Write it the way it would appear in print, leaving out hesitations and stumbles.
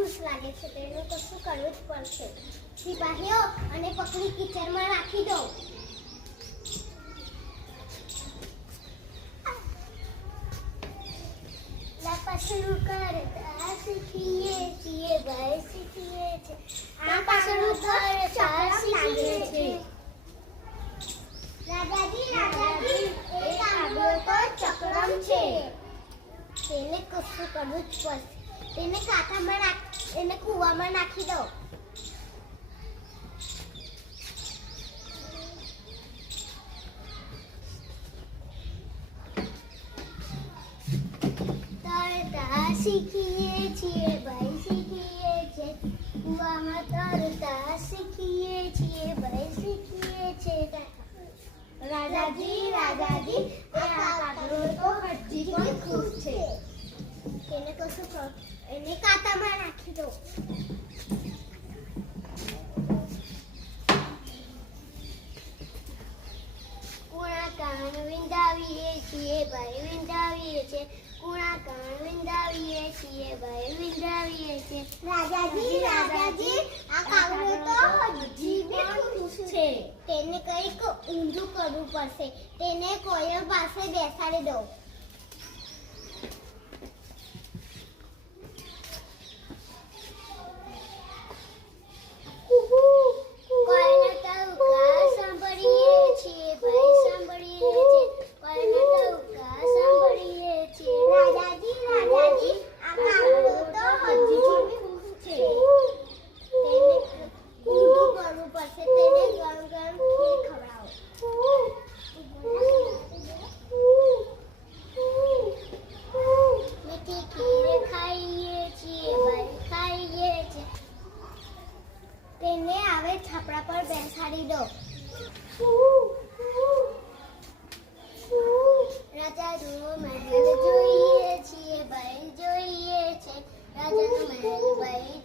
ખુશ લાગે છે તેનું કશું કરવું જ પડશે સિપાહીઓ અને પકડી કિચનમાં રાખી દો પાછળ કરતા શીખીએ છીએ ભાઈ શીખીએ છે આ પાછળ કરતા શીખીએ છે રાજાજી એ કાગડો તો ચક્રમ છે તેને કશું કરવું જ પડશે તેને કાંટામાં એને કૂવામાં નાખી દો શીખીએ છીએ ભાઈ શીખીએ છે કૂવામાં તરતા શીખીએ છીએ ભાઈ શીખીએ છે રાજાજી આ કાગડો તો હજી પણ ખુશ છે તેને કશું કરો એને કાંટામાં નાખી દો કુણા કાન વિંધાવીએ છીએ ભાઈ વિંધાવીએ છીએ કુણા કાન વિંધાવીએ છીએ ભાઈ વિંધાવીએ છીએ રાજાજી આ કાગડો તો હજી પણ ખુશ છે તેને કંઈક ઊંધું કરવું પડશે તેને કોયલ પાસે બેસાડી દો તેને આવે છાપરા પર બેસાડી દો રાજાનો મહેલ જોઈએ છીએ ભાઈ જોઈએ છે રાજાનો મહેલ ભાઈ